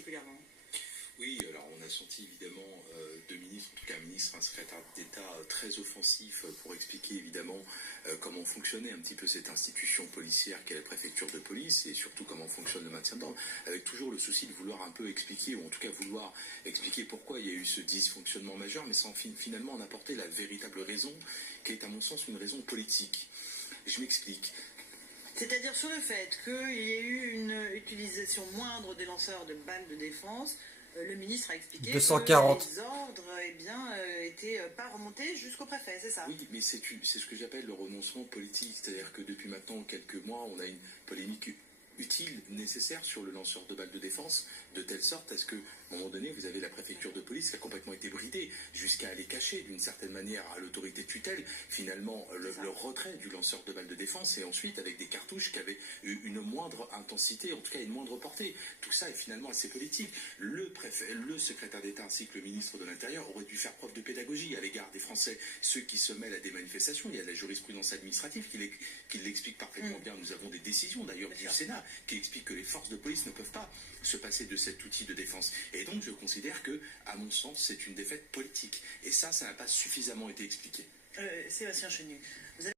particulièrement. Oui, alors on a senti évidemment deux ministres, en tout cas un ministre, un secrétaire d'État très offensif pour expliquer évidemment comment fonctionnait un petit peu cette institution policière qu'est la préfecture de police et surtout comment fonctionne le maintien de l'ordre, avec toujours le souci de vouloir un peu expliquer, ou en tout cas vouloir expliquer pourquoi il y a eu ce dysfonctionnement majeur, mais sans finalement en apporter la véritable raison, qui est à mon sens une raison politique. Je m'explique. C'est-à-dire sur le fait qu'il y ait eu une utilisation moindre des lanceurs de balles de défense, le ministre a expliqué 240. que les ordres étaient pas remontés jusqu'au préfet, c'est ça? Oui, mais c'est ce que j'appelle le renoncement politique. C'est-à-dire que depuis maintenant quelques mois, on a une polémique utile, nécessaire sur le lanceur de balles de défense, de telle sorte à ce qu'à un moment donné, vous avez la préfecture de police qui a complètement été bridée, jusqu'à aller cacher d'une certaine manière à l'autorité de tutelle, finalement, le retrait du lanceur de balles de défense, et ensuite avec des cartouches qui avaient eu une moindre intensité, en tout cas une moindre portée. Tout ça est finalement assez politique. Le préfet, le secrétaire d'État ainsi que le ministre de l'Intérieur auraient dû faire preuve de pédagogie à l'égard des Français, ceux qui se mêlent à des manifestations. Il y a la jurisprudence administrative qui l'explique parfaitement bien. Nous avons des décisions d'ailleurs du Sénat qui expliquent que les forces de police ne peuvent pas se passer de cet outil de défense. Et donc je considère que, à mon sens, c'est une défaite politique. Et ça n'a pas suffisamment été expliqué. Sébastien Chenu, vous avez